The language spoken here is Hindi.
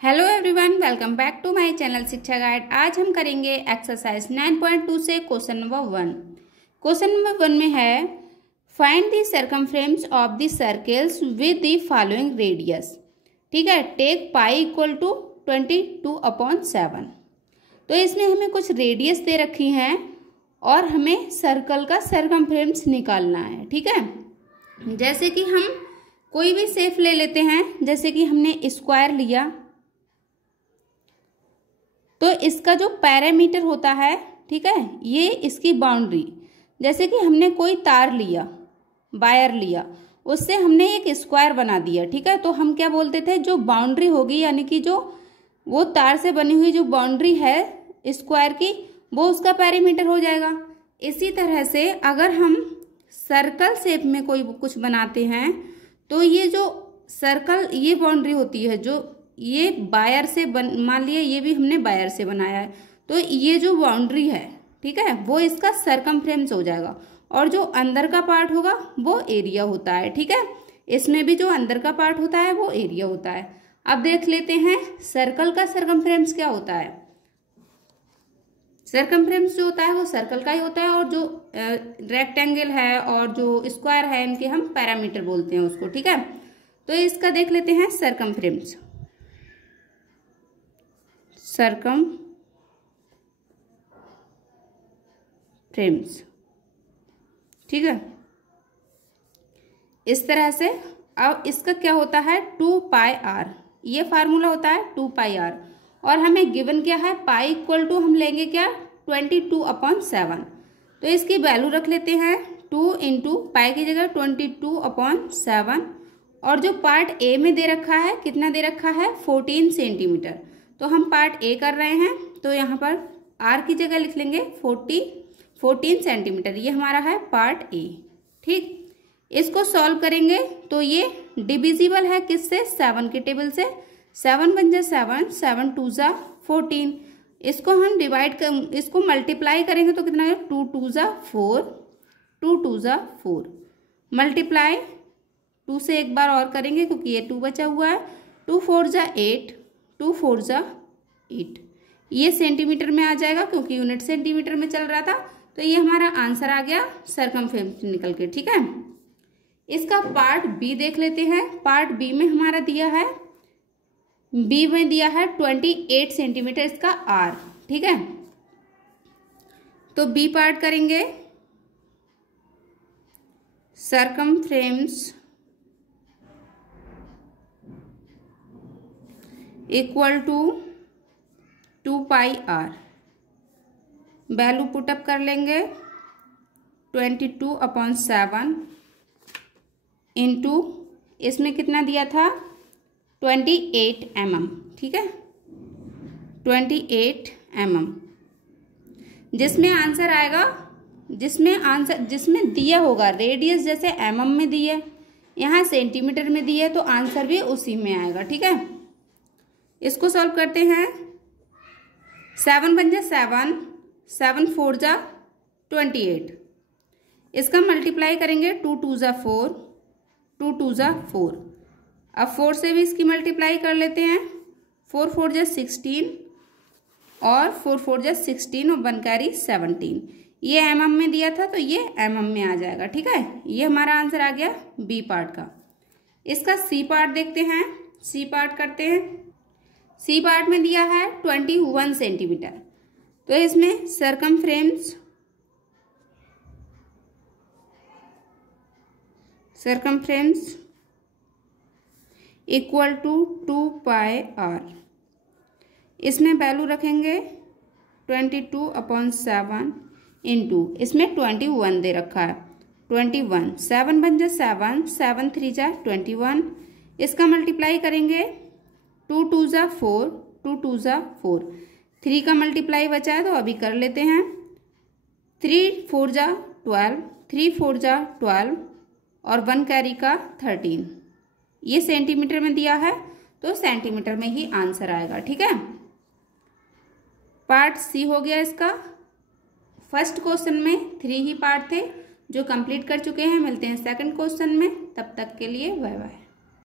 Hello everyone, welcome back to my channel Shiksha guide. आज हम करेंगे एक्सरसाइज 9.2 से क्वेश्चन नंबर 1। क्वेश्चन नंबर 1 में है find the circumference of the circles with the following radius. ठीक है, टेक पाई इक्वल टू 22/7। तो इसमें हमें कुछ रेडियस दे रखी हैं और हमें सर्कल का सर्कमफ्रेंस निकालना है। ठीक है, जैसे कि हम कोई भी शेप ले लेते हैं, जैसे कि हमने स्क्वायर लिया तो इसका जो पैरामीटर होता है, ठीक है, ये इसकी बाउंड्री। जैसे कि हमने कोई तार लिया, वायर लिया, उससे हमने एक स्क्वायर बना दिया। ठीक है, तो हम क्या बोलते थे, जो बाउंड्री होगी यानी कि जो वो तार से बनी हुई जो बाउंड्री है स्क्वायर की, वो उसका पैरामीटर हो जाएगा। इसी तरह से अगर हम सर्कल शेप में कोई कुछ बनाते हैं तो ये जो सर्कल, ये बाउंड्री होती है, जो ये वायर से मान लिया ये भी हमने वायर से बनाया है, तो ये जो बाउंड्री है, ठीक है, वो इसका सर्कमफ्रेंस हो जाएगा। और जो अंदर का पार्ट होगा वो एरिया होता है। ठीक है, इसमें भी जो अंदर का पार्ट होता है वो एरिया होता है। अब देख लेते हैं सर्कल का सर्कमफ्रेंस क्या होता है। सर्कमफ्रेंस जो होता है वो सर्कल का ही होता है, और जो रेक्टेंगल है और जो स्क्वायर है इनके हम पैरामीटर बोलते हैं उसको। ठीक है, तो इसका देख लेते हैं सर्कमफ्रेंस। सर्कमफ्रेंस, ठीक है, इस तरह से। अब इसका क्या होता है, 2πr, ये फार्मूला होता है 2πr। और हमें गिवन क्या है, पाई इक्वल टू हम लेंगे क्या, 22/7। तो इसकी वैल्यू रख लेते हैं 2 इंटू पाई की जगह 22/7। और जो पार्ट ए में दे रखा है, कितना दे रखा है, 14 सेंटीमीटर। तो हम पार्ट ए कर रहे हैं, तो यहाँ पर आर की जगह लिख लेंगे 14 सेंटीमीटर। ये हमारा है पार्ट ए। ठीक, इसको सॉल्व करेंगे तो ये डिविजिबल है किससे, 7 के टेबल से। 7 × 7, 7 2 × 14। इसको हम इसको मल्टीप्लाई करेंगे तो कितना है, 2 2 × 4, 2 2 × 4 मल्टीप्लाई 2 से एक बार और करेंगे क्योंकि ये 2 बचा हुआ है। 2 4 × 8, 2 4 × 8। ये सेंटीमीटर में आ जाएगा क्योंकि यूनिट सेंटीमीटर में चल रहा था। तो ये हमारा आंसर आ गया सर्कमफ्रेंस निकल के। ठीक है, इसका पार्ट बी देख लेते हैं। पार्ट बी में हमारा दिया है, बी में दिया है 28 सेंटीमीटर इसका आर। ठीक है, तो बी पार्ट करेंगे, circumference equal to 2πr। Value put up कर लेंगे 22/7 इंटू, इसमें कितना दिया था, 28 mm। ठीक है, 28 mm, जिसमें आंसर आएगा, जिसमें दिया होगा रेडियस, जैसे mm में दी है, यहाँ सेंटीमीटर में दी है, तो आंसर भी उसी में आएगा। ठीक है, इसको सॉल्व करते हैं। 7 × 7, 7 4 × 28। इसका मल्टीप्लाई करेंगे 2 2 × 4, 2 2 × 4। अब 4 से भी इसकी मल्टीप्लाई कर लेते हैं। 4 4 × 16 और 4 4 × 16 और 1 कैरी 17। ये mm में दिया था तो ये mm में आ जाएगा। ठीक है, ये हमारा आंसर आ गया बी पार्ट का। इसका सी पार्ट देखते हैं, सी पार्ट करते हैं। सी पार्ट में दिया है 21 सेंटीमीटर। तो इसमें सर्कमफ्रेंस इक्वल टू 2πr। इसमें वैल्यू रखेंगे 22/7 इंटू, इसमें 21 दे रखा है, 21। 7 × 7, 7 3 × 21। इसका मल्टीप्लाई करेंगे 2 2 × 4, 2 2 × 4। 3 का मल्टीप्लाई बचा है तो अभी कर लेते हैं। 3 4 × 12, 3 4 × 12 और 1 कैरी का 13। ये सेंटीमीटर में दिया है तो सेंटीमीटर में ही आंसर आएगा। ठीक है, पार्ट सी हो गया इसका। फर्स्ट क्वेश्चन में 3 ही पार्ट थे जो कंप्लीट कर चुके हैं। मिलते हैं सेकंड क्वेश्चन में, तब तक के लिए बाय बाय।